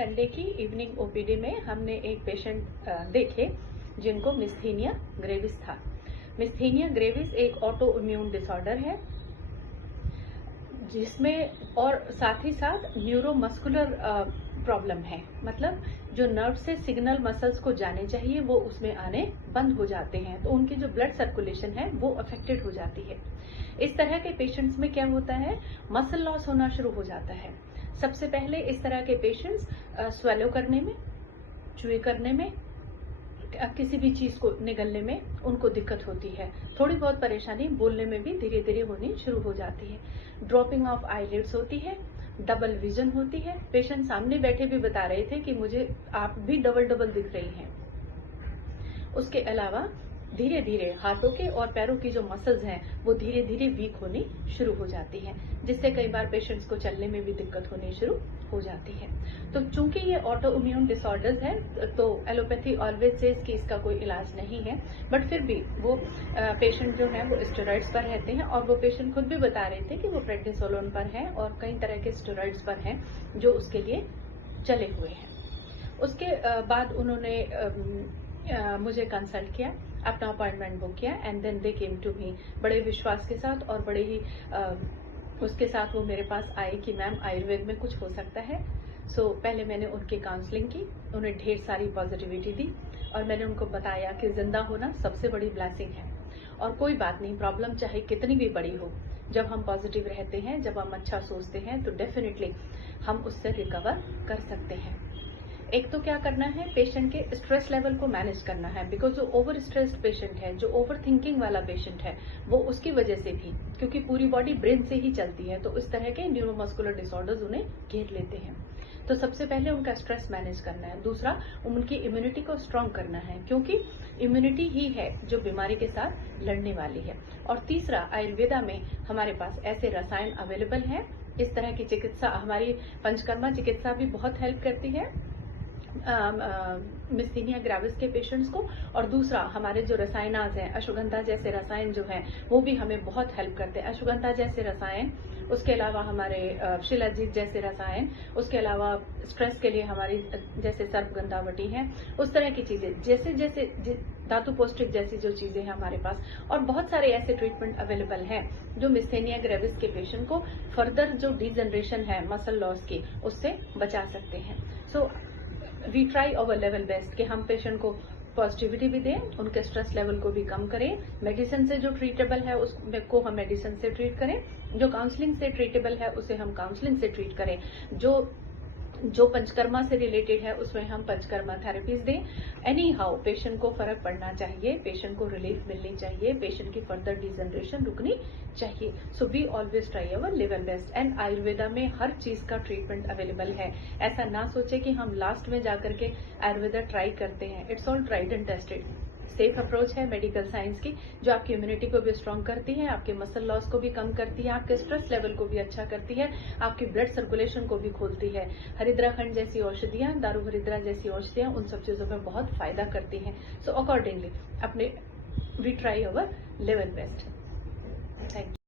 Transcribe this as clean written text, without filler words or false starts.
Sunday की evening OPD में हमने एक पेशेंट देखे जिनको मिस्थीनिया ग्रेविस था। मिस्थीनिया ग्रेविस एक ऑटो इम्यून डिसऑर्डर है जिसमें और साथ ही साथ न्यूरोमस्कुलर प्रॉब्लम है, मतलब जो नर्व से सिग्नल मसल्स को जाने चाहिए वो उसमें आने बंद हो जाते हैं, तो उनकी जो ब्लड सर्कुलेशन है वो अफेक्टेड हो जाती है। इस तरह के पेशेंट्स में क्या होता है, मसल लॉस होना शुरू हो जाता है। सबसे पहले इस तरह के पेशेंट्स स्वेलो करने में, च्यूई करने में, किसी भी चीज को निगलने में उनको दिक्कत होती है। थोड़ी बहुत परेशानी बोलने में भी धीरे धीरे होनी शुरू हो जाती है। ड्रॉपिंग ऑफ आईलिड्स होती है, डबल विजन होती है। पेशेंट सामने बैठे भी बता रहे थे कि मुझे आप भी डबल डबल दिख रही हैं। उसके अलावा धीरे धीरे हाथों के और पैरों की जो मसल्स हैं वो धीरे धीरे वीक होनी शुरू हो जाती हैं, जिससे कई बार पेशेंट्स को चलने में भी दिक्कत होनी शुरू हो जाती है। तो चूंकि ये ऑटो इम्यून डिसऑर्डर्स है तो एलोपैथी ऑलवेज सेज कि इसका कोई इलाज नहीं है, बट फिर भी वो पेशेंट जो है वो स्टेरॉइड्स पर रहते हैं, और वो पेशेंट खुद भी बता रहे थे कि वो प्रेडनिसोलोन पर हैं और कई तरह के स्टेरॉइड्स पर हैं जो उसके लिए चले हुए हैं। उसके बाद उन्होंने मुझे कंसल्ट किया, अपना अपॉइंटमेंट बुक किया and then they came to me बड़े विश्वास के साथ और बड़े ही उसके साथ वो मेरे पास आए कि मैम आयुर्वेद में कुछ हो सकता है। सो पहले मैंने उनकी काउंसलिंग की, उन्हें ढेर सारी पॉजिटिविटी दी और मैंने उनको बताया कि जिंदा होना सबसे बड़ी ब्लेसिंग है और कोई बात नहीं, प्रॉब्लम चाहे कितनी भी बड़ी हो, जब हम पॉजिटिव रहते हैं, जब हम अच्छा सोचते हैं तो डेफिनेटली हम उससे रिकवर कर सकते हैं। एक तो क्या करना है, पेशेंट के स्ट्रेस लेवल को मैनेज करना है, बिकॉज जो ओवर स्ट्रेस्ड पेशेंट है, जो ओवर थिंकिंग वाला पेशेंट है, वो उसकी वजह से भी, क्योंकि पूरी बॉडी ब्रेन से ही चलती है, तो इस तरह के न्यूरोमस्कुलर डिसऑर्डर्स उन्हें घेर लेते हैं। तो सबसे पहले उनका स्ट्रेस मैनेज करना है। दूसरा, उनकी इम्यूनिटी को स्ट्रांग करना है, क्योंकि इम्यूनिटी ही है जो बीमारी के साथ लड़ने वाली है। और तीसरा, आयुर्वेदा में हमारे पास ऐसे रसायन अवेलेबल हैं, इस तरह की चिकित्सा, हमारी पंचकर्मा चिकित्सा भी बहुत हेल्प करती है मिस्थीनिया ग्रेविस के पेशेंट्स को। और दूसरा, हमारे जो रसायनाज हैं, अश्वगंधा जैसे रसायन जो हैं वो भी हमें बहुत हेल्प करते हैं। अश्वगंधा जैसे रसायन, उसके अलावा हमारे शिलाजीत जैसे रसायन, उसके अलावा स्ट्रेस के लिए हमारी जैसे सर्पगंधावटी है, उस तरह की चीजें, जैसे जैसे धातु पौष्टिक जैसी जो चीजें हैं हमारे पास, और बहुत सारे ऐसे ट्रीटमेंट अवेलेबल हैं जो मिस्थीनिया ग्रेविस के पेशेंट को फर्दर जो डिजनरेशन है मसल लॉस की, उससे बचा सकते हैं। So we try our level best कि हम पेशेंट को पॉजिटिविटी भी दें, उनके स्ट्रेस लेवल को भी कम करें, मेडिसिन से जो ट्रीटेबल है उसको हम मेडिसिन से ट्रीट करें, जो काउंसलिंग से ट्रीटेबल है उसे हम काउंसलिंग से ट्रीट करें, जो पंचकर्मा से रिलेटेड है उसमें हम पंचकर्मा थेरेपीज दें। एनी हाउ पेशेंट को फर्क पड़ना चाहिए, पेशेंट को रिलीफ मिलनी चाहिए, पेशेंट की फर्दर डिजनरेशन रुकनी चाहिए। So we always try our level best, and Ayurveda में हर चीज का ट्रीटमेंट अवेलेबल है। ऐसा ना सोचे कि हम लास्ट में जाकर के आयुर्वेदा ट्राई करते हैं। It's all tried and tested. Safe approach है मेडिकल साइंस की, जो आपकी इम्यूनिटी को भी स्ट्रांग करती है, आपके मसल लॉस को भी कम करती है, आपके स्ट्रेस लेवल को भी अच्छा करती है, आपकी ब्लड सर्कुलेशन को भी खोलती है। हरिद्राखंड जैसी औषधियां, दारू हरिद्रा जैसी औषधियां उन सब चीजों में बहुत फायदा करती हैं। सो अकॉर्डिंगली अपने we try our level best. Thank you.